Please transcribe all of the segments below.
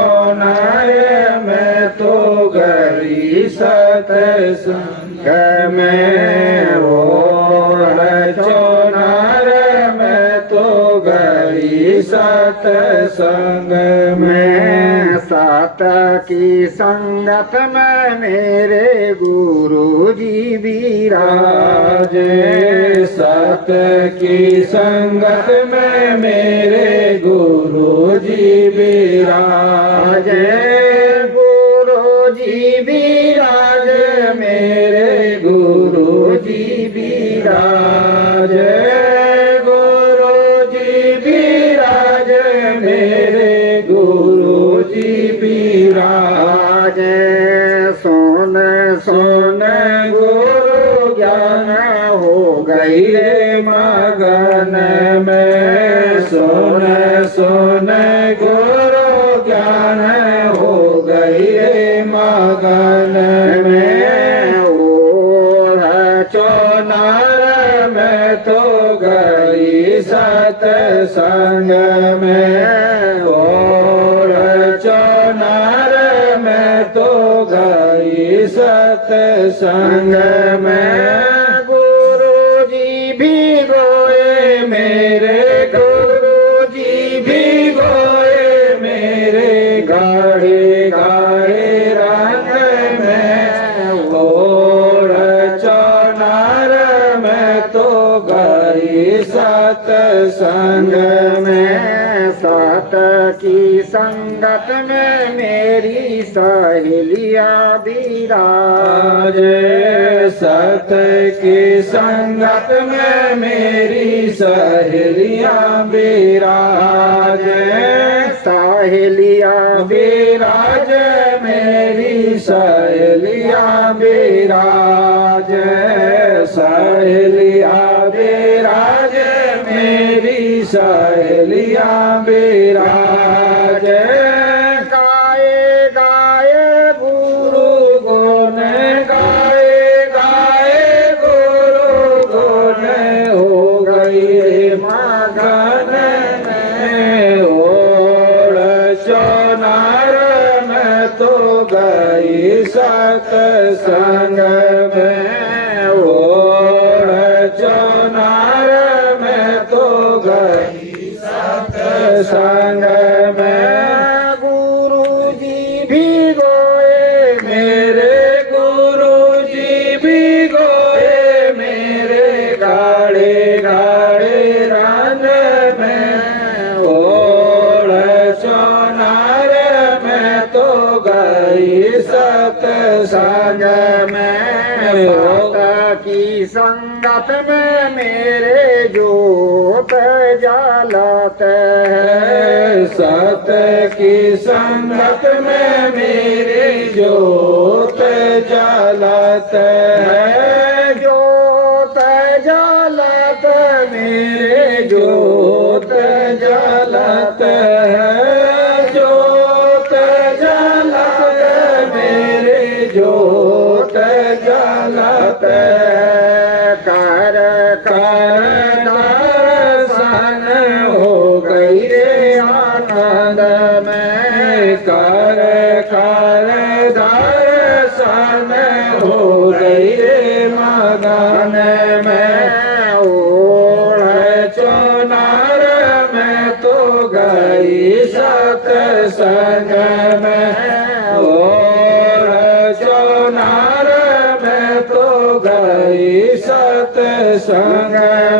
चौनार मैं तो गई सत्संग में ओढ़ चौनार मैं तो गई सत्संग में। सात की संगत में मेरे गुरु जी विराजे। सात की संगत में मेरे गुरु जी विराजे। गुरु जी विराजे मेरे गुरु जी विराजे। गुरु जी विराजे मेरे गुरु जी विराजे। सोन सोन गुरु ज्ञान हो गई रे मगन में। सोन सोन गुरु ज्ञान हो गई रे मगन में। ओढ़ चौनार मैं तो गई सत्संग में। ओढ़ चौनार मैं तो गई सत्संग में। गुरु जी भी गोए मेरे गुरु जी भी गोए मेरे गाढ़े गाढ़े रंग में। ओढ़ चौनार मैं तो गई सत्संग में। सात की संगत में मेरी सहेलियां विराजे। सात की संगत में मेरी सहेलियां विराजे। सहेलियां विराजे मेरी सहेलियां विराजे। सहेलियां विराजे मेरी सहेलियां विराजे। गाए गाए गुरु गुण गाए गाए गुरु गुण हो गई मगन में। ओढ़ चौनार मैं तो गई सत्संग में। ओढ़ चौनार मैं तो गई सत्संग में। गुरु जी भी गोए मेरे गुरु जी भी गोए मेरे गाढ़े गाढ़े रन में। ओढ़ चौनार मैं तो गई सत्संग में। सात की संगत में मेरे जोत जलत है। सात की संगत में मेरे जोत जलत है। जोत जलत मेरे जोत जलत है। जोत जलत मेरे जोत जलत कर कर दर्शन हो गई रे आनंद में। कर कर दर्शन हो गई रे मगन में। ओढ़ चौनार मैं तो गई सत्संग में। ओढ़ चौनार मैं तो गई सत्संग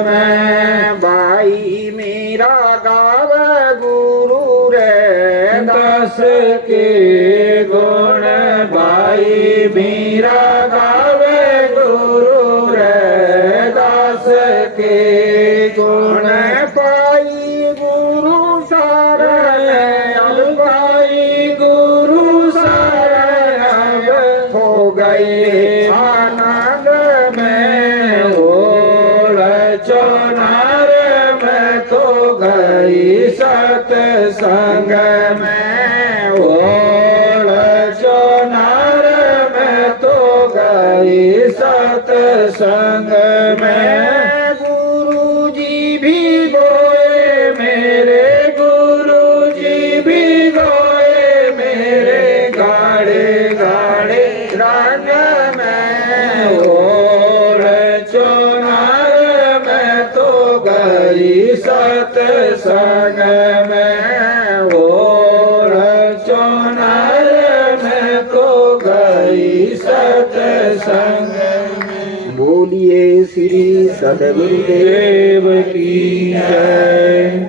में। भाई मेरा गाव गुरु रे दस के गुण। भाई मेरा गाव गुरु रे दस के गुण। पाई गुरु शरण पाई गुरु शरण हो गए आनंद में। ओढ़ चौनार मैं तो गई सत्संग में। ओढ़ चौनार मैं तो गई सत्संग में। गुरु जी भी गोए मेरे गुरु जी भी गोए चौनार में को गई सतसंग में। बोलिए श्री सदगुरुदेव की जय।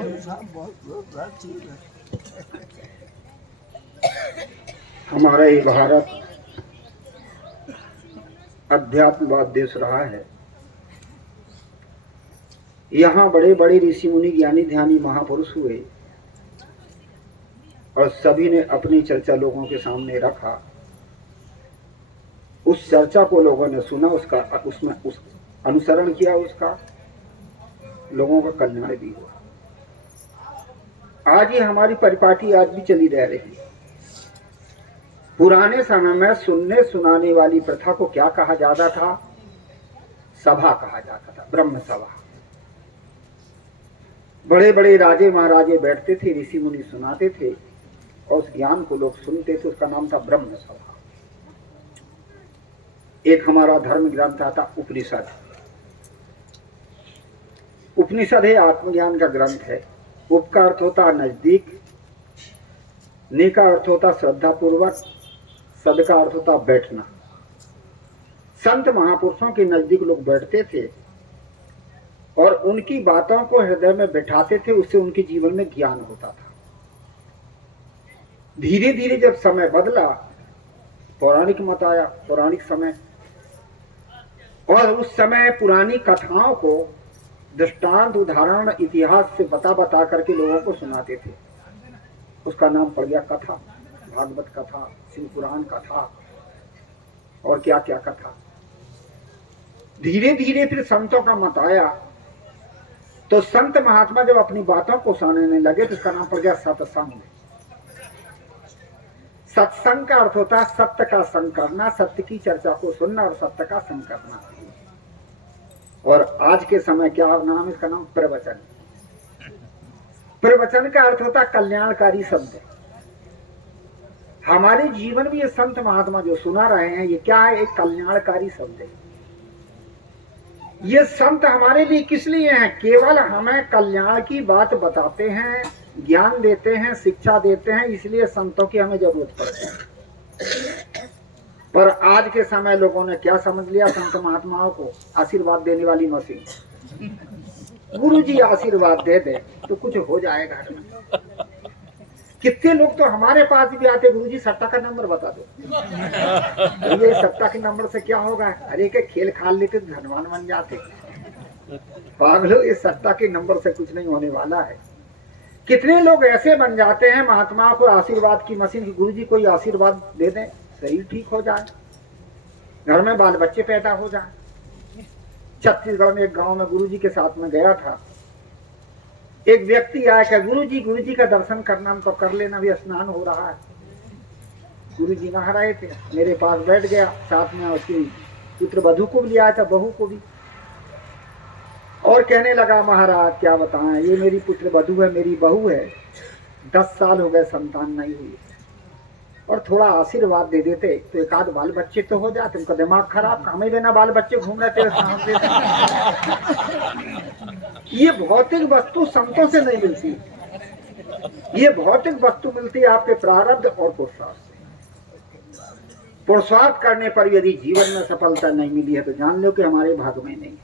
हमारा ये भारत अध्यात्मवाद देश रहा है। यहाँ बड़े बड़े ऋषि मुनि ज्ञानी ध्यानी महापुरुष हुए और सभी ने अपनी चर्चा लोगों के सामने रखा। उस चर्चा को लोगों ने सुना, उसमें अनुसरण किया, उसका लोगों का कल्याण भी हुआ। आज ये हमारी परिपाटी आज भी चली रह रही है। पुराने समय में सुनने सुनाने वाली प्रथा को क्या कहा जाता था? सभा कहा जाता था, ब्रह्म सभा। बड़े बड़े राजे महाराजे बैठते थे, ऋषि मुनि सुनाते थे और उस ज्ञान को लोग सुनते थे। उसका नाम था ब्रह्म सभा। एक हमारा धर्म ग्रंथ आता उपनिषद। उपनिषद है आत्मज्ञान का ग्रंथ है। उप का अर्थ होता नजदीक, ने का अर्थ होता श्रद्धा पूर्वक, सद का अर्थ होता बैठना। संत महापुरुषों के नजदीक लोग बैठते थे और उनकी बातों को हृदय में बैठाते थे। उससे उनके जीवन में ज्ञान होता था। धीरे धीरे जब समय बदला, पौराणिक मत आया, पौराणिक समय, और उस समय पुरानी कथाओं को दृष्टांत उदाहरण इतिहास से बता करके लोगों को सुनाते थे। उसका नाम पड़ गया कथा। भागवत कथा, शिव पुराण कथा और क्या क्या कथा। धीरे धीरे फिर संतों का मत आया तो संत महात्मा जब अपनी बातों को सुनाने लगे तो उसका नाम पड़ गया सत्संग। सत्संग का अर्थ होता है सत्य का संग करना, सत्य की चर्चा को सुनना और सत्य का संग करना। और आज के समय क्या नाम, इसका नाम प्रवचन। प्रवचन का अर्थ होता है कल्याणकारी शब्द। हमारे जीवन में ये संत महात्मा जो सुना रहे हैं, ये क्या है? एक कल्याणकारी शब्द है। ये संत हमारे लिए किस लिए हैं? केवल हमें कल्याण की बात बताते हैं, ज्ञान देते हैं, शिक्षा देते हैं, इसलिए संतों की हमें जरूरत पड़ती है। पर आज के समय लोगों ने क्या समझ लिया? संत महात्माओं को आशीर्वाद देने वाली मशीन। गुरु जी आशीर्वाद दे दे तो कुछ हो जाएगा घर में। कितने लोग तो हमारे पास भी आते, गुरु जी सट्टा का नंबर बता दो। ये सट्टा के नंबर से क्या होगा? अरे के खेल खाल लेते तो धनवान बन जाते। पागलो, ये सट्टा के नंबर से कुछ नहीं होने वाला है। कितने लोग ऐसे बन जाते हैं महात्माओं को आशीर्वाद की मशीन की, गुरु जी कोई आशीर्वाद दे दें, शरीर ठीक हो जाए, घर में बाल बच्चे पैदा हो जाए। छत्तीसगढ़ में एक गांव में गुरुजी के साथ में गया था। एक व्यक्ति आया कि गुरुजी का दर्शन करना तो कर लेना, भी स्नान हो रहा है। गुरुजी नहा रहे थे, मेरे पास बैठ गया, साथ में उसकी पुत्र वधू को भी लिया था, बहू को भी, और कहने लगा महाराज क्या बताएं, ये मेरी पुत्र वधू है, मेरी बहू है, 10 साल हो गए संतान नहीं हुई, और थोड़ा आशीर्वाद दे देते तो एक आध बाल बच्चे तो हो जाते। उनका दिमाग खराब, काम ही बिना बाल बच्चे घूम रहे थे। ये भौतिक वस्तु संतों से नहीं मिलती, ये भौतिक वस्तु मिलती है आपके प्रारब्ध और पुरुषार्थ से। पुरुषार्थ करने पर यदि जीवन में सफलता नहीं मिली है तो जान लो कि हमारे भाग में नहीं।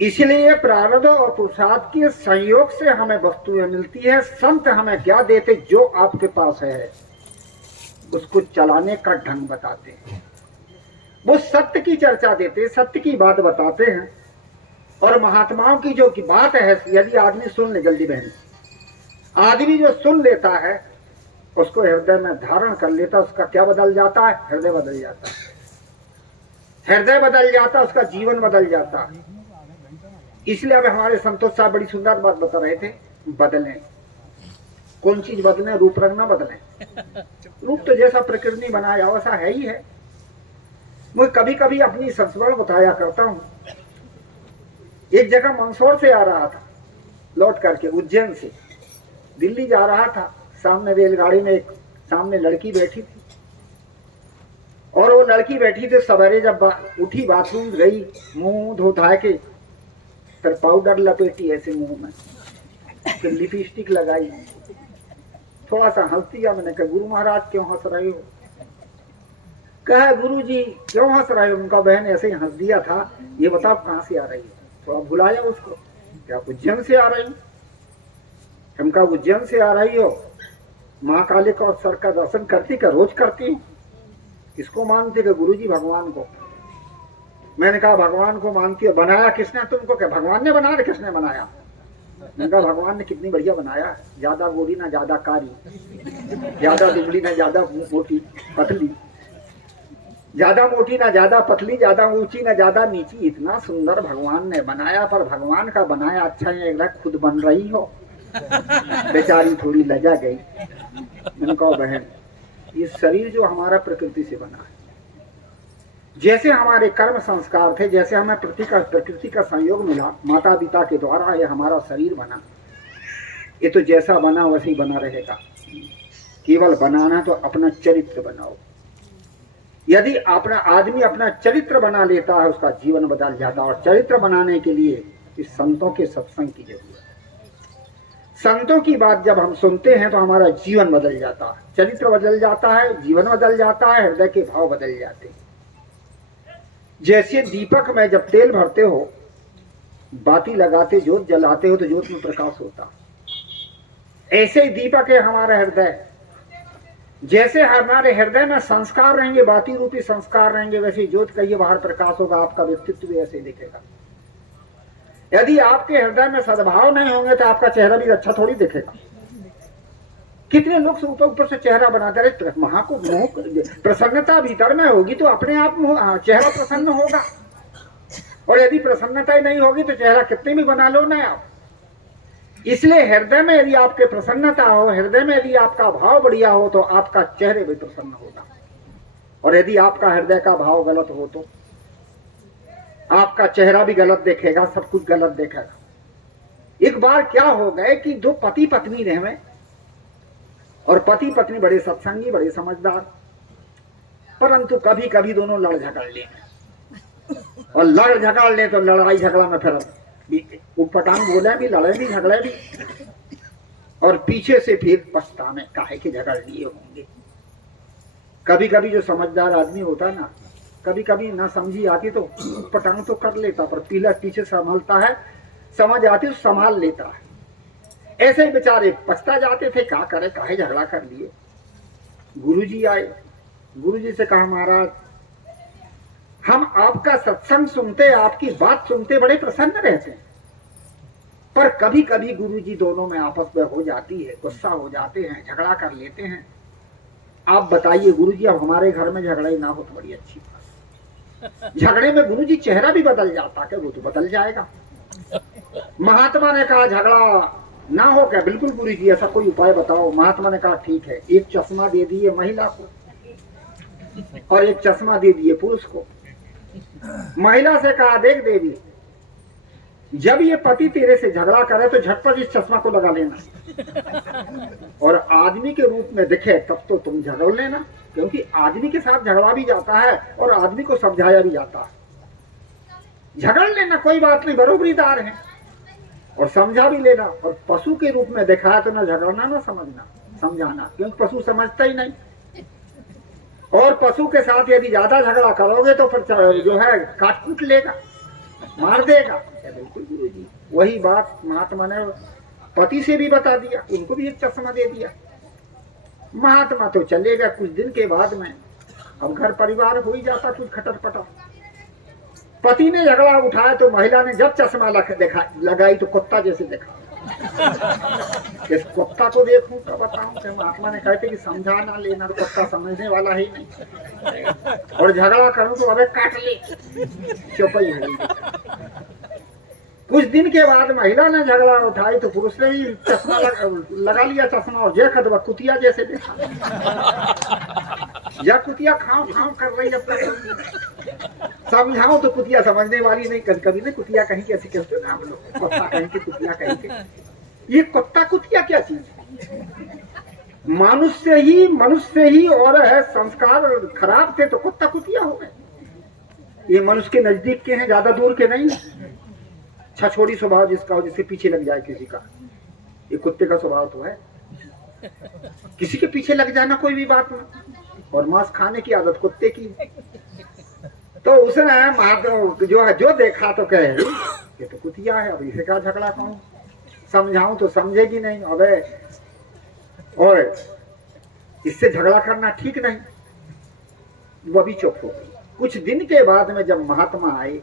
इसलिए प्रारब्ध और पुरुषार्थ के संयोग से हमें वस्तुएं मिलती है। संत हमें क्या देते? जो आपके पास है उसको चलाने का ढंग बताते हैं। वो सत्य की चर्चा देते, सत्य की बात बताते हैं। और महात्माओं की जो की बात है, यदि आदमी सुन ले, जल्दी बहन, आदमी जो सुन लेता है उसको हृदय में धारण कर लेता, उसका क्या बदल जाता है? हृदय बदल जाता है। हृदय बदल जाता, उसका जीवन बदल जाता। इसलिए अब हमारे संतोष साहब बड़ी सुंदर बात बता रहे थे, बदलें। कौन चीज बदलें? रूप रंग ना बदलें। रूप तो जैसा प्रकृति ने बनाया वैसा है ही है। मैं कभी कभी अपनी संस्मरण बताया करता हूँ। एक जगह मंदसौर से आ रहा था, लौट करके उज्जैन से दिल्ली जा रहा था। सामने रेलगाड़ी में एक सामने लड़की बैठी थी, और वो लड़की बैठी थी। सवेरे जब उठी, बाथरूम गई, मुंह धो धा के, फिर पाउडर लपेटी ऐसे मुंह में, फिर लिपस्टिक लगाई, थोड़ा सा हंस दिया। मैंने कहा गुरु महाराज क्यों हंस रहे हो? कहा गुरु जी क्यों हंस रहे हो? उनका बहन ऐसे ही हंस दिया था। ये बताओ कहाँ से आ रही है? थोड़ा भुलाया उसको। क्या उज्जैन से आ रही हूँ? हमका उज्जैन से आ रही हो? महाकाली का सर का दर्शन करती का रोज करती हूँ। किसको मानती? का गुरु जी भगवान को। मैंने कहा भगवान को मानती हो? बनाया किसने तुमको? क्या भगवान ने बनाया? किसने बनाया? मैंने कहा भगवान ने कितनी बढ़िया बनाया, ज्यादा गोरी ना ज्यादा कारी, ज्यादा दुबली ना ज्यादा मोटी पतली, ज्यादा मोटी ना ज्यादा पतली, ज्यादा ऊंची ना ज्यादा नीची। इतना सुंदर भगवान ने बनाया। पर भगवान का बनाया अच्छा है, खुद बन रही हो। बेचारी थोड़ी लजा गई। मैंने कहा बहन ये शरीर जो हमारा प्रकृति से बना है, जैसे हमारे कर्म संस्कार थे, जैसे हमें प्रकृति का संयोग मिला माता पिता के द्वारा, ये हमारा शरीर बना। ये तो जैसा बना वैसे ही बना रहेगा। केवल बनाना तो अपना चरित्र बनाओ। यदि अपना आदमी अपना चरित्र बना लेता है, उसका जीवन बदल जाता है। और चरित्र बनाने के लिए इस संतों के सत्संग की जरूरत है। संतों की बात जब हम सुनते हैं तो हमारा जीवन बदल जाता है, चरित्र बदल जाता है, जीवन बदल जाता है, हृदय के भाव बदल जाते हैं। जैसे दीपक में जब तेल भरते हो, बाती लगाते, जोत जलाते हो तो जोत में प्रकाश होता, ऐसे ही दीपक है हमारा हृदय। जैसे हमारे हृदय में संस्कार रहेंगे, बाती रूपी संस्कार रहेंगे, वैसे जोत का ये बाहर प्रकाश होगा। आपका व्यक्तित्व भी ऐसे दिखेगा। यदि आपके हृदय में सद्भाव नहीं होंगे तो आपका चेहरा भी अच्छा थोड़ी दिखेगा। कितने लोग से ऊपर से चेहरा बनाते रहे, वहां को प्रसन्नता भीतर में होगी तो अपने आप चेहरा प्रसन्न होगा। और यदि प्रसन्नता ही नहीं होगी तो चेहरा कितने भी बना लो ना आप। इसलिए हृदय में यदि आपके प्रसन्नता हो, हृदय में यदि आपका भाव बढ़िया हो तो आपका चेहरे भी प्रसन्न होगा। और यदि आपका हृदय का भाव गलत हो तो आपका चेहरा भी गलत देखेगा, सब कुछ गलत देखेगा। एक बार क्या हो गए कि दो पति पत्नी रहे, और पति पत्नी बड़े सत्संगी, बड़े समझदार, परंतु कभी कभी दोनों लड़ झगड़ ले। और लड़ झगड़ ले तो लड़ाई झगड़ा में फिर उटपटांग बोले भी, लड़े भी, झगड़े भी, और पीछे से फिर पछताने काहे के झगड़ लिए होंगे। कभी कभी जो समझदार आदमी होता है ना, कभी कभी ना समझी आती तो पटांग तो कर लेता, पर पीछे संभलता है, समझ आती तो संभाल लेता है। ऐसे ही बेचारे पछता जाते थे, क्या करे काहे झगड़ा कर लिए। गुरुजी आए, गुरुजी से कहा महाराज हम आपका सत्संग सुनते, आपकी बात सुनते बड़े प्रसन्न रहते हैं, पर कभी कभी गुरुजी दोनों में आपस में हो जाती है, गुस्सा हो जाते हैं, झगड़ा कर लेते हैं। आप बताइए गुरुजी, अब हमारे घर में झगड़ा ही ना हो तो बड़ी अच्छी बात। झगड़े में गुरुजी चेहरा भी बदल जाता है, वो तो बदल जाएगा। महात्मा ने कहा झगड़ा ना हो क्या? बिल्कुल गुरुजी ऐसा कोई उपाय बताओ। महात्मा ने कहा ठीक है, एक चश्मा दे दिए महिला को और एक चश्मा दे दिए पुरुष को। महिला से कहा देख देवी, जब ये पति तेरे से झगड़ा करे तो झटपट इस चश्मा को लगा लेना, और आदमी के रूप में दिखे तब तो तुम झगड़ लेना, क्योंकि आदमी के साथ झगड़ा भी जाता है और आदमी को समझाया भी जाता है। झगड़ लेना कोई बात नहीं, बरोबरीदार है, और समझा भी लेना। और पशु के रूप में दिखाया तो ना झगड़ना ना समझना, समझाना, क्योंकि पशु समझता ही नहीं। और पशु के साथ यदि ज्यादा झगड़ा करोगे तो फिर जो है काट कूट लेगा, मार देगा। बिल्कुल गुरुजी वही बात महात्मा ने पति से भी बता दिया, उनको भी एक चश्मा दे दिया। महात्मा तो चले गए। कुछ दिन के बाद में अब घर परिवार हो ही जाता कुछ खटर पटर। पति ने झगड़ा उठाया तो महिला ने जब चश्मा लगाई तो कुत्ता जैसे देखा। इस कुत्ता को देखूं तो बताऊं कि महात्मा ने कहते कि समझा ना लेना, तो कुत्ता समझने वाला ही नहीं, और झगड़ा करूं तो अबे काट ले, चुप ही है। कुछ दिन के बाद महिला ने झगड़ा उठाई तो पुरुष ने ही चश्मा लगा लिया चश्मा, और देखा तो कुतिया जैसे देखा। जब कुतिया खाओ खाओ कर रही, जब तक समझाओ तो कुतिया समझने वाली नहीं। कभी कभी ना कुतिया कहीं कैसे कहते ना हम लोग, कुत्ता कहीं के कुतिया कहीं के। ये कुत्ता कुतिया क्या चीज है? मनुष्य ही और है, संस्कार खराब थे तो कुत्ता कुतिया हो गए। ये मनुष्य के नजदीक के हैं, ज्यादा दूर के नहीं। छछोड़ी स्वभाव जिसका हो, जिससे पीछे लग जाए किसी का, ये कुत्ते का स्वभाव तो है। किसी के पीछे लग जाना कोई भी बात में, और मांस खाने की आदत कुत्ते की। तो उसने जो देखा तो कहे ये तो कुतिया है, अब इसे क्या झगड़ा कहूं, समझाऊं तो समझेगी नहीं, अबे और इससे झगड़ा करना ठीक नहीं। वो भी चुप हो गई। कुछ दिन के बाद में जब महात्मा आए,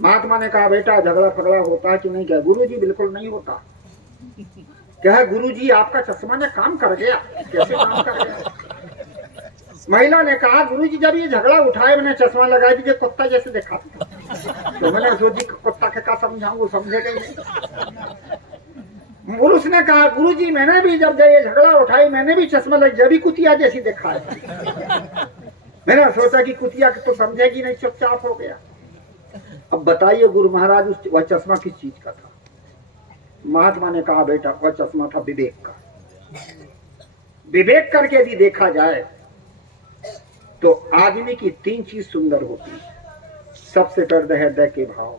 महात्मा ने कहा बेटा झगड़ा फगड़ा होता है कि नहीं? क्या गुरुजी बिल्कुल नहीं होता। क्या गुरुजी आपका चश्मा ने काम कर गया? कैसे काम कर गया? महिला ने कहा गुरुजी जब ये झगड़ा उठाए मैंने चश्मा लगाई थी, कुत्ता जैसे देखा था। तो मैंने सोची कुत्ता के का समझाऊं, वो समझेगा ही नहीं। पुरुष ने कहा गुरुजी मैंने भी जब ये झगड़ा उठाई मैंने भी चश्मा लग जब भी कुतिया जैसी देखा है। मैंने सोचा कि कुतिया तो समझेगी नहीं, चुपचाप हो गया। अब बताइए गुरु महाराज वह चश्मा किस चीज का था? महात्मा ने कहा बेटा वह चश्मा था विवेक का। विवेक करके यदि देखा जाए तो आदमी की 3 चीज सुंदर होती है। सबसे पहले हृदय के भाव,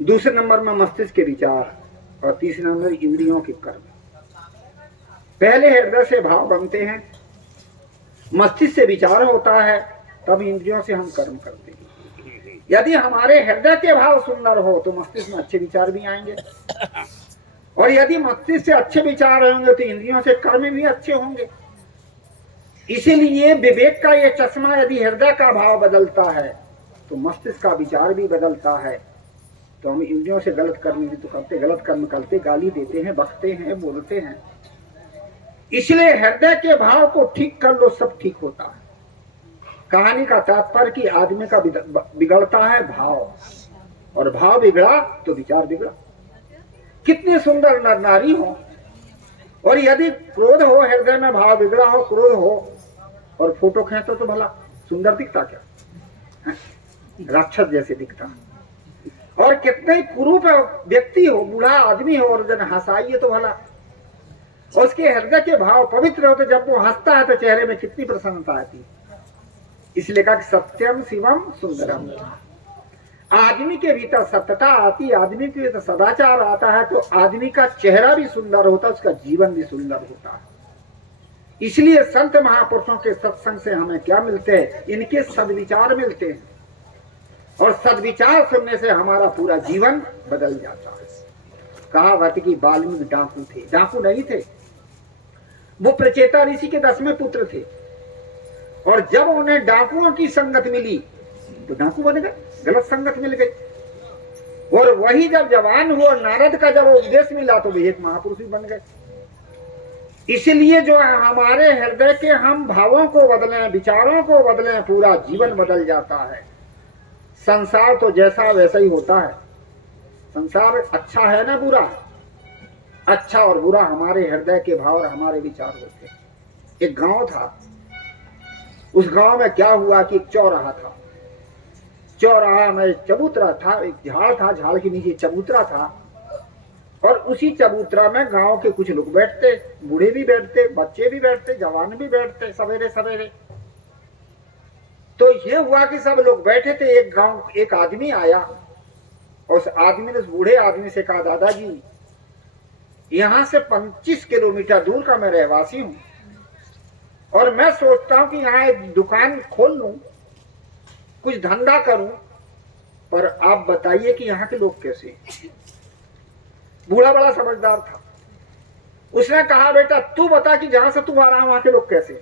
दूसरे नंबर में मस्तिष्क के विचार, और तीसरे नंबर इंद्रियों के कर्म। पहले हृदय से भाव बनते हैं, मस्तिष्क से विचार होता है, तब इंद्रियों से हम कर्म करते हैं। यदि हमारे हृदय के भाव सुंदर हो तो मस्तिष्क में अच्छे विचार भी आएंगे, और यदि मस्तिष्क से अच्छे विचार होंगे तो इंद्रियों से कर्म भी अच्छे होंगे। इसीलिए विवेक का ये चश्मा यदि हृदय का भाव बदलता है तो मस्तिष्क का विचार भी बदलता है, तो हम इंद्रियों से गलत कर्म भी तो करते, गलत कर्म करते, गाली देते हैं, बकते हैं, बोलते हैं। इसलिए हृदय के भाव को ठीक कर लो, सब ठीक होता है। कहानी का तात्पर्य कि आदमी का बिगड़ता है भाव, और भाव बिगड़ा तो विचार बिगड़ा। कितने सुंदर नर नारी हो, और यदि क्रोध हो, हृदय में भाव बिगड़ा हो, क्रोध हो, और फोटो खींचो तो भला सुंदर दिखता क्या? राक्षस जैसे दिखता। और कितने कुरूप व्यक्ति हो, बूढ़ा आदमी हो, और जन हंसाइए तो भला उसके हृदय के भाव पवित्र होते, जब वो हंसता है तो चेहरे में कितनी प्रसन्नता आती। इसलिए कहा सत्यम शिवम सुंदरम। आदमी के भीतर सत्यता आती, आदमी के भीतर सदाचार आता है तो आदमी का चेहरा भी सुंदर होता है, उसका जीवन भी सुंदर होता है। इसलिए संत महापुरुषों के सत्संग से हमें क्या मिलते हैं? इनके सद्विचार मिलते हैं, और सद्विचार सुनने से हमारा पूरा जीवन बदल जाता है। कहावत की वाल्मीकि डाकू थे, डाकू नहीं थे, वो प्रचेता ऋषि के 10वें पुत्र थे, और जब उन्हें डाकुओं की संगत मिली तो डाकू बन गए, गलत संगत मिल गई। और वही जब जवान हुआ, नारद का जब उपदेश मिला तो वे एक महापुरुष भी बन गए। इसलिए जो है हमारे हृदय के हम भावों को बदलें, विचारों को बदलें, पूरा जीवन बदल जाता है। संसार तो जैसा वैसा ही होता है। संसार अच्छा है ना बुरा? अच्छा और बुरा हमारे हृदय के भाव और हमारे विचार होते हैं। एक गांव था, उस गांव में क्या हुआ कि एक चौराहा था, चौराहा में चबूतरा था, एक झाड़ था, झाड़ के नीचे चबूतरा था, और उसी चबूतरा में गांव के कुछ लोग बैठते, बूढ़े भी बैठते, बच्चे भी बैठते, जवान भी बैठते, सवेरे सवेरे। तो ये हुआ कि सब लोग बैठे थे, एक आदमी आया, उस आदमी ने उस बूढ़े आदमी से कहा दादाजी यहां से 25 किलोमीटर दूर का मैं रहवासी हूं, और मैं सोचता हूं कि यहाँ एक दुकान खोल लूं, कुछ धंधा करूं, पर आप बताइए कि यहाँ के लोग कैसे? बूढ़ा बड़ा समझदार था। उसने कहा बेटा तू बता कि जहां से तू आ रहा है वहां के लोग कैसे?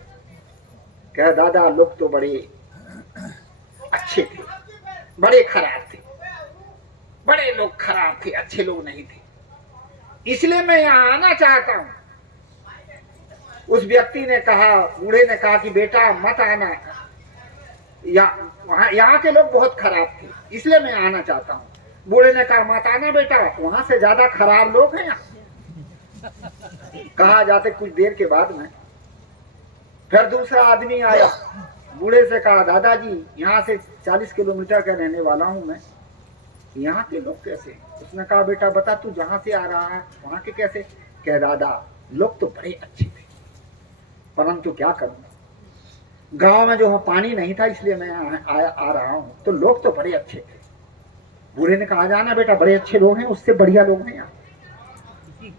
कह दादा लोग तो बड़े अच्छे थे, बड़े खराब थे, बड़े लोग खराब थे, अच्छे लोग नहीं थे, इसलिए मैं यहाँ आना चाहता हूं। उस व्यक्ति ने कहा, बूढ़े ने कहा कि बेटा मत आना, यहाँ के लोग बहुत खराब थे, इसलिए मैं आना चाहता हूँ। बूढ़े ने कहा मत आना बेटा, वहां से ज्यादा खराब लोग हैं यहाँ। कहा जाते कुछ देर के बाद में फिर दूसरा आदमी आया, बूढ़े से कहा दादाजी यहाँ से 40 किलोमीटर का रहने वाला हूँ मैं, यहाँ के लोग कैसे? उसने कहा बेटा बता तू जहाँ से आ रहा है वहां के कैसे? कह दादा लोग तो बड़े अच्छे थे, परंतु क्या करूं, गांव में जो पानी नहीं था इसलिए मैं आ रहा हूं, तो लोग तो बड़े अच्छे थे। बूढ़े ने कहा जाना बेटा बड़े अच्छे लोग हैं, उससे बढ़िया लोग हैं यहाँ।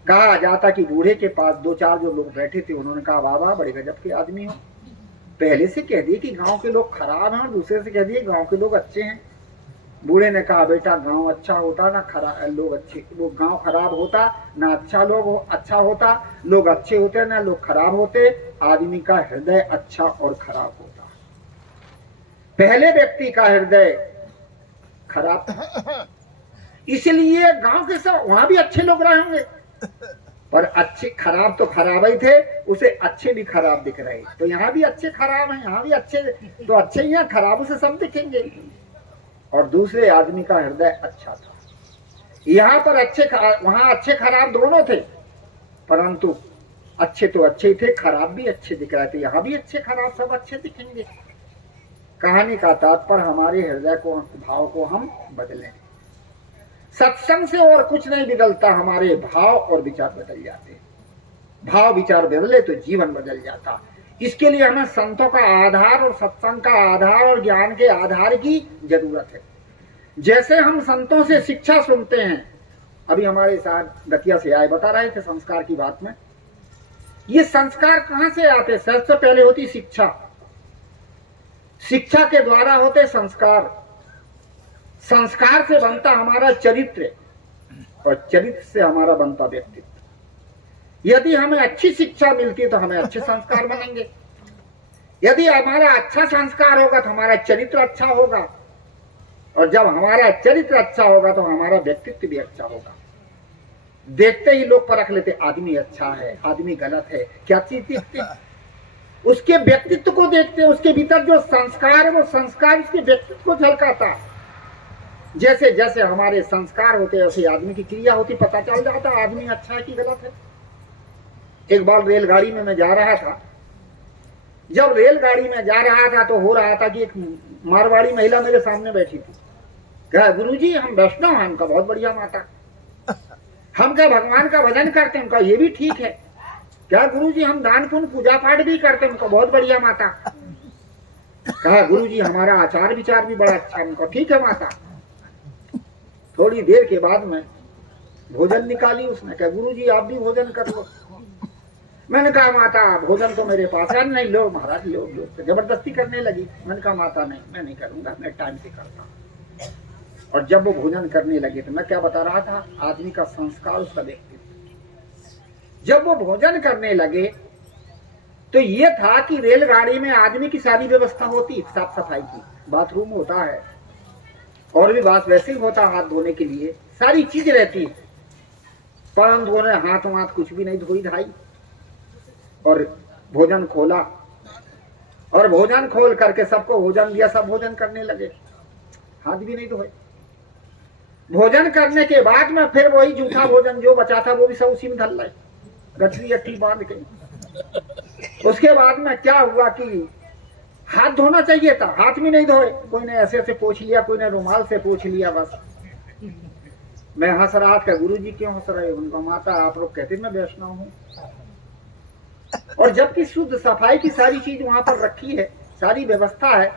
कहा जाता कि बूढ़े के पास दो चार जो लोग बैठे थे, उन्होंने कहा बाबा बड़े गजब के आदमी हो, पहले से कह दिए कि गांव के लोग खराब हैं और दूसरे से कह दिए गांव के लोग अच्छे हैं। बूढ़े ने कहा बेटा गांव अच्छा होता ना खराब लोग अच्छे, वो गांव खराब होता ना अच्छा होता, लोग अच्छे होते ना लोग खराब होते, आदमी का हृदय अच्छा और खराब होता। पहले व्यक्ति का हृदय खराब था, इसलिए गांव के सब वहां भी अच्छे लोग रहे होंगे, पर अच्छे खराब तो खराब ही थे, उसे अच्छे भी खराब दिख रहे। तो यहाँ भी अच्छे खराब हैं, यहाँ भी अच्छे, तो अच्छे ही हैं, खराब उसे सब दिखेंगे। और दूसरे आदमी का हृदय अच्छा था, यहाँ पर अच्छे वहां अच्छे खराब दोनों थे, परंतु अच्छे तो अच्छे ही थे, खराब भी अच्छे दिख रहे थे। यहाँ भी अच्छे खराब सब अच्छे दिखेंगे। कहानी का तात्पर्य हमारे हृदय को, भाव को हम बदलें। सत्संग से और कुछ नहीं बदलता, हमारे भाव और विचार बदल जाते हैं। भाव विचार बदले तो जीवन बदल जाता। इसके लिए हमें संतों का आधार और सत्संग का आधार और ज्ञान के आधार की जरूरत है। जैसे हम संतों से शिक्षा सुनते हैं, अभी हमारे साथ गतिया से आए, बता रहे थे संस्कार की बात में। ये संस्कार कहां से आते? सबसे पहले होती शिक्षा, शिक्षा के द्वारा होते संस्कार, संस्कार से बनता हमारा चरित्र और चरित्र से हमारा बनता व्यक्तित्व। यदि हमें अच्छी शिक्षा मिलती है तो हमें अच्छे संस्कार बनेंगे, यदि हमारा अच्छा संस्कार होगा तो हमारा चरित्र अच्छा होगा, और जब हमारा चरित्र अच्छा होगा तो हमारा व्यक्तित्व भी अच्छा होगा। देखते ही लोग परख लेते, आदमी अच्छा है, आदमी गलत है। क्या चीज देखते? उसके व्यक्तित्व को देखते, उसके भीतर जो संस्कार है वो संस्कार उसके व्यक्तित्व को झलकाता। जैसे जैसे हमारे संस्कार होते वैसे आदमी की क्रिया होती, पता चल जाता आदमी अच्छा है कि गलत है। एक बार रेलगाड़ी में मैं जा रहा था, जब रेलगाड़ी में जा रहा था तो हो रहा था कि एक मारवाड़ी महिला मेरे सामने बैठी थी। कहा गुरुजी हम वैष्णव हैं। हमका बहुत बढ़िया माता, हम क्या भगवान का भजन करते हैं? उनका ये भी ठीक है। क्या गुरुजी हम दान पुण्य पूजा पाठ भी करते हैं? उनका बहुत बढ़िया माता। कहा गुरुजी हमारा आचार विचार भी बड़ा अच्छा है। उनका ठीक है माता। थोड़ी देर के बाद में भोजन निकाली उसने, कहा गुरुजी आप भी भोजन कर लो। मैंने कहा माता भोजन तो मेरे पास है नहीं। लो महाराज लो लो, जबरदस्ती करने लगी। मैंने कहा माता नहीं मैं नहीं करूंगा, मैं टाइम से करता हूँ। और जब वो भोजन करने लगे तो मैं क्या बता रहा था, आदमी का संस्कार उसका व्यक्तित्व। जब वो भोजन करने लगे तो ये था कि रेलगाड़ी में आदमी की सारी व्यवस्था होती, साफ सफाई की, बाथरूम होता है और भी बात वैसे ही होता, हाथ धोने के लिए सारी चीज रहती, परंतु उन्होंने हाथ वाथ कुछ भी नहीं धोई धाई और भोजन खोला और भोजन खोल करके सबको भोजन दिया। सब भोजन करने लगे, हाथ भी नहीं धोए। भोजन करने के बाद में फिर वही जूठा भोजन जो बचा था वो भी सब उसी में धल लाए, गठरी अट्ठी बांध के। उसके बाद में क्या हुआ कि हाथ धोना चाहिए था, हाथ भी नहीं धोए। कोई ने ऐसे ऐसे पोंछ लिया, कोई ने रुमाल से पोंछ लिया। बस मैं हंस रहा था, गुरुजी क्यों हंस रहे? उनका माता आप लोग कहते मैं वैष्णव हूँ, और जबकि शुद्ध सफाई की सारी चीज वहां पर रखी है, सारी व्यवस्था है,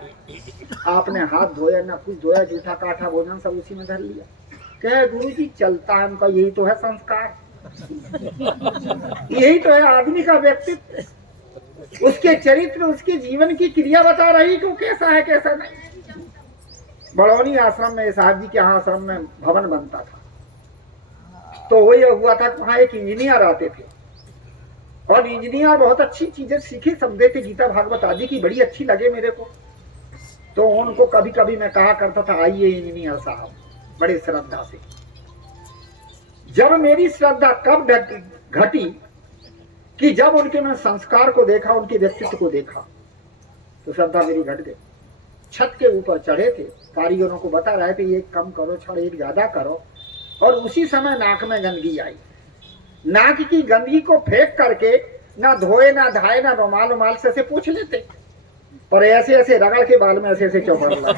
आपने हाथ धोया ना कुछ धोया, जूठा काठा भोजन सब उसी में धर लिया। कहे गुरुजी चलता है उनका, यही तो है संस्कार, यही तो है आदमी का व्यक्तित्व। उसके चरित्र उसके जीवन की क्रिया बता रही कि कैसा है कैसा नहीं। बड़ौनी आश्रम में साहब जी के यहाँ आश्रम में भवन बनता था, तो वो ये हुआ था वहां एक इंजीनियर आते थे और इंजीनियर बहुत अच्छी चीजें सीखी समझे थे, गीता भागवत आदि की बड़ी अच्छी लगे मेरे को। तो उनको कभी कभी मैं कहा करता था आइए इंजीनियर साहब, बड़े श्रद्धा से। जब मेरी श्रद्धा कब घटी कि जब उनके मैं संस्कार को देखा, उनके व्यक्तित्व को देखा, तो श्रद्धा मेरी घट गई। छत के ऊपर चढ़े थे, कारीगरों को बता रहे थे एक कम करो, छड़ एक ज्यादा करो, और उसी समय नाक में गंदगी आई। नाक की गंदगी को फेंक करके ना धोए ना धाए ना रुमाल उमाल से ऐसे पूछ लेते, और ऐसे ऐसे रगड़ के बाल में ऐसे ऐसे चौपट लगा।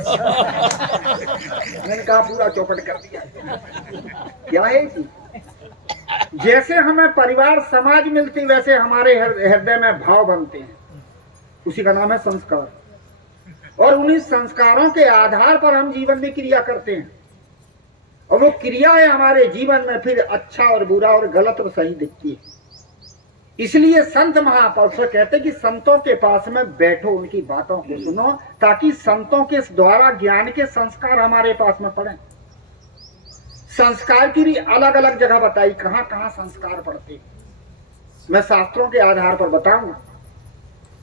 मैंने कहा पूरा चौपट कर दिया। क्या है कि जैसे हमें परिवार समाज मिलती वैसे हमारे हृदय में भाव बनते हैं, उसी का नाम है संस्कार। और उन्हीं संस्कारों के आधार पर हम जीवन में क्रिया करते हैं। और वो क्रियाएं हमारे जीवन में फिर अच्छा और बुरा और गलत और सही दिखती है। इसलिए संत महापुरुष कहते कि संतों के पास में बैठो, उनकी बातों को सुनो, ताकि संतों के द्वारा ज्ञान के संस्कार हमारे पास में पड़े। संस्कार की भी अलग अलग जगह बताई, कहां कहां संस्कार पड़ते, मैं शास्त्रों के आधार पर बताऊं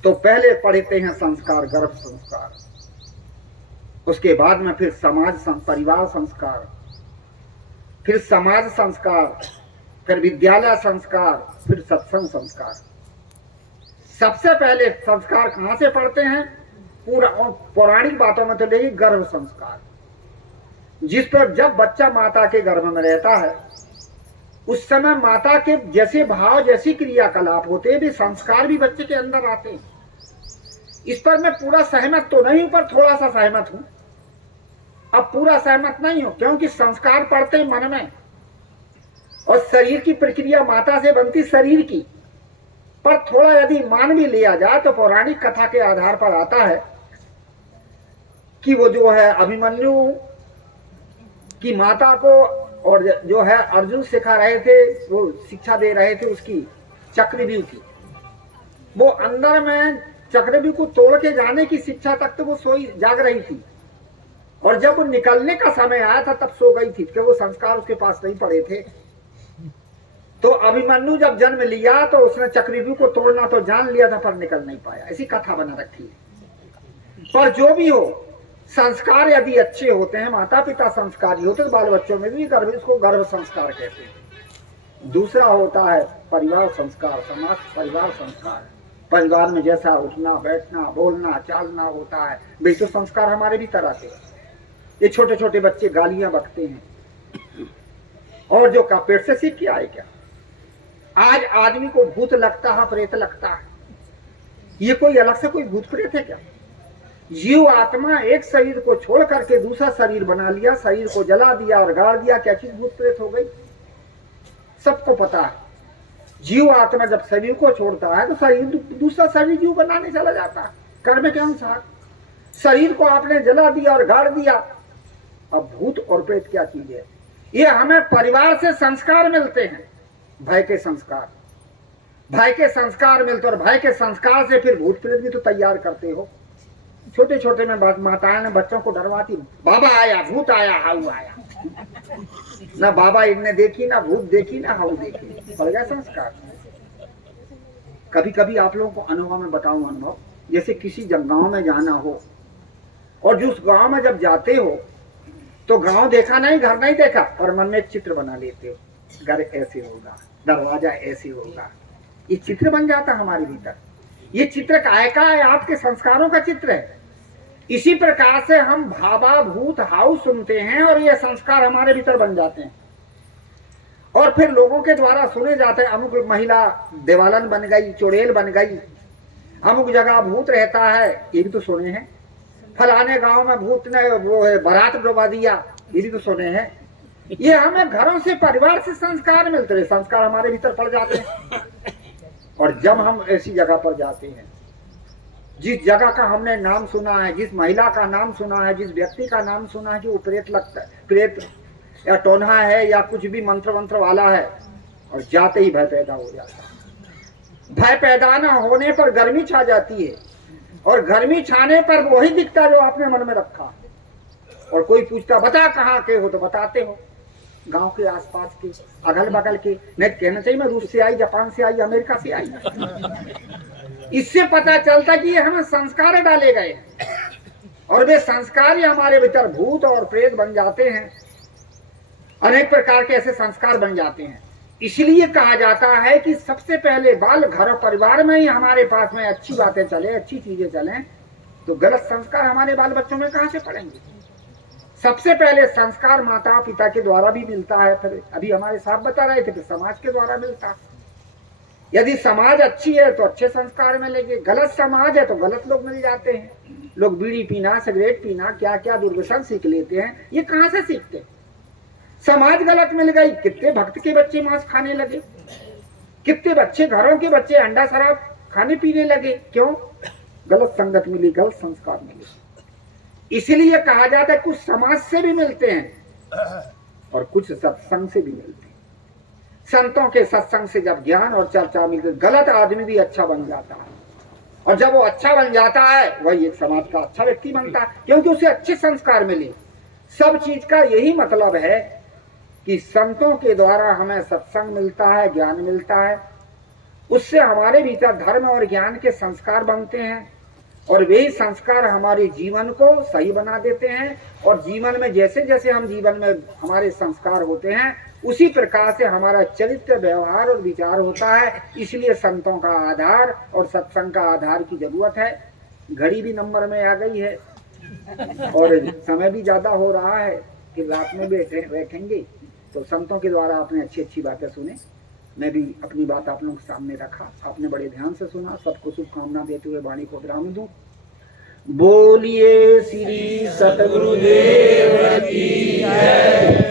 तो पहले पढ़ते हैं संस्कार, गर्भ संस्कार, उसके बाद में फिर समाज परिवार संस्कार, फिर समाज संस्कार, फिर विद्यालय संस्कार, फिर सत्संग संस्कार। सबसे पहले संस्कार कहां से पढ़ते हैं? पौराणिक बातों में तो लेगी गर्भ संस्कार, जिस पर जब बच्चा माता के गर्भ में रहता है उस समय माता के जैसे भाव, जैसी क्रियाकलाप होते हैं, भी संस्कार भी बच्चे के अंदर आते हैं। इस पर मैं पूरा सहमत तो नहीं हूं, पर थोड़ा सा सहमत हूं। अब पूरा सहमत नहीं हूं, क्योंकि संस्कार पड़ते मन में, और शरीर की प्रक्रिया माता से बनती शरीर की। पर थोड़ा यदि मान भी लिया जाए तो पौराणिक कथा के आधार पर आता है कि वो जो है अभिमन्यु की माता को, और जो है अर्जुन सिखा रहे थे, वो शिक्षा दे रहे थे उसकी चक्रव्यूह की, वो अंदर में चक्रव्यूह को तोड़ के जाने की शिक्षा तक तो वो सोई जाग रही थी, और जब वो निकलने का समय आया था तब सो गई थी, क्योंकि वो संस्कार उसके पास नहीं पड़े थे। तो अभिमन्यु जब जन्म लिया तो उसने चक्रव्यूह को तोड़ना तो जान लिया था, पर निकल नहीं पाया, ऐसी कथा बना रखी है। पर जो भी हो, संस्कार यदि अच्छे होते हैं, माता पिता संस्कारी होते, तो बाल बच्चों में भी गर्भ, इसको गर्भ संस्कार कहते हैं। दूसरा होता है परिवार संस्कार, समाज परिवार संस्कार। परिवार में जैसा उठना बैठना बोलना चालना होता है, वे तो संस्कार हमारे भीतर आते हैं। ये छोटे छोटे बच्चे गालियां बकते हैं, और जो का पेट से सीख के आए क्या? आज आदमी को भूत लगता है, प्रेत लगता है, ये कोई अलग से कोई भूत प्रेत है क्या? जीव आत्मा एक शरीर को छोड़ करके दूसरा शरीर बना लिया, शरीर को जला दिया और गाड़ दिया, क्या चीज भूत प्रेत हो गई? सबको पता है, जीव आत्मा जब शरीर को छोड़ता है तो शरीर दूसरा शरीर जीव बनाने चला जाता है, कर्म के अनुसार। शरीर को आपने जला दिया और गाड़ दिया, अब भूत और प्रेत क्या चीज है? ये हमें परिवार से संस्कार मिलते हैं, भय के संस्कार, भय के संस्कार मिलते, और भय के संस्कार से फिर भूत प्रेत भी तो तैयार करते हो। छोटे छोटे में माताएं ने बच्चों को डरवाती, बाबा आया, भूत आया, हाउ आया। ना बाबा इनने देखी, ना भूत देखी, ना हाउ देखी, पड़ गया संस्कार। कभी कभी आप लोगों को अनुभव में बताऊं, अनुभव जैसे किसी गांव में जाना हो, और जिस गांव में जब जाते हो तो गांव देखा नहीं, घर नहीं देखा, और मन में एक चित्र बना लेते हो, घर ऐसे होगा, दरवाजा ऐसे होगा, ये चित्र बन जाता हमारे भीतर। ये चित्र काय का है? आपके संस्कारों का चित्र है। इसी प्रकार से हम भाभा भूत हाउ सुनते हैं, और ये संस्कार हमारे भीतर बन जाते हैं, और फिर लोगों के द्वारा सुने जाते हैं। अमुक महिला देवालन बन गई, चुड़ैल बन गई, अमुक जगह भूत रहता है, ये भी तो सुने हैं। फलाने गांव में भूत ने वो बारात डुबा दिया, ये भी तो सुने हैं। ये हमें घरों से, परिवार से संस्कार मिलते हैं, संस्कार हमारे भीतर पड़ जाते हैं। और जब हम ऐसी जगह पर जाते हैं, जिस जगह का हमने नाम सुना है, जिस महिला का नाम सुना है, जिस व्यक्ति का नाम सुना है कि वो प्रेत लगता है, प्रेत या टोन्हा है या कुछ भी मंत्र वंत्र वाला है, और जाते ही भय पैदा हो जाता है। भय पैदा न होने पर गर्मी छा जाती है, और गर्मी छाने पर वही दिखता जो आपने मन में रखा। और कोई पूछता बता कहाँ के हो, तो बताते हो गांव के आसपास के, अगल बगल के। नहीं कहना चाहिए मैं रूस से आई, जापान से आई, अमेरिका से आई। इससे पता चलता कि ये हमें संस्कार डाले गए, और वे संस्कार ही हमारे भीतर भूत और प्रेत बन जाते हैं। अनेक प्रकार के ऐसे संस्कार बन जाते हैं। इसलिए कहा जाता है कि सबसे पहले बाल घर परिवार में ही हमारे पास में अच्छी बातें चले, अच्छी चीजें चलें, तो गलत संस्कार हमारे बाल बच्चों में कहां से पड़ेंगे? सबसे पहले संस्कार माता पिता के द्वारा भी मिलता है, फिर अभी हमारे साहब बता रहे थे कि समाज के द्वारा मिलता है। यदि समाज अच्छी है तो अच्छे संस्कार मिलेंगे, गलत समाज है तो गलत लोग मिल जाते हैं। लोग बीड़ी पीना, सिगरेट पीना, क्या क्या दुर्व्यसन सीख लेते हैं। ये कहां से सीखते? समाज गलत मिल गई, कितने भक्त के बच्चे मांस खाने लगे, कितने बच्चे, घरों के बच्चे अंडा शराब खाने पीने लगे। क्यों? गलत संगत मिली, गलत संस्कार मिले। इसलिए कहा जाता है कुछ समाज से भी मिलते हैं, और कुछ सत्संग से भी मिलते हैं। संतों के सत्संग से जब ज्ञान और चर्चा मिलती, गलत आदमी भी अच्छा बन जाता है, और जब वो अच्छा बन जाता है वही एक समाज का अच्छा व्यक्ति बनता है, क्योंकि उसे अच्छे संस्कार मिले। सब चीज का यही मतलब है कि संतों के द्वारा हमें सत्संग मिलता है, ज्ञान मिलता है, उससे हमारे भीतर धर्म और ज्ञान के संस्कार बनते हैं, और वही संस्कार हमारे जीवन को सही बना देते हैं। और जीवन में जैसे जैसे हम जीवन में हमारे संस्कार होते हैं, उसी प्रकार से हमारा चरित्र, व्यवहार और विचार होता है। इसलिए संतों का आधार और सत्संग का आधार की जरूरत है। घड़ी भी नंबर में आ गई है और समय भी ज्यादा हो रहा है कि रात में बैठेंगे, तो संतों के द्वारा आपने अच्छी अच्छी बातें सुने। मैं भी अपनी बात आप लोगों के सामने रखा, आपने बड़े ध्यान से सुना। सबको शुभकामना देते हुए वाणी को विराम दूं। बोलिए श्री सतगुरुदेव की जय।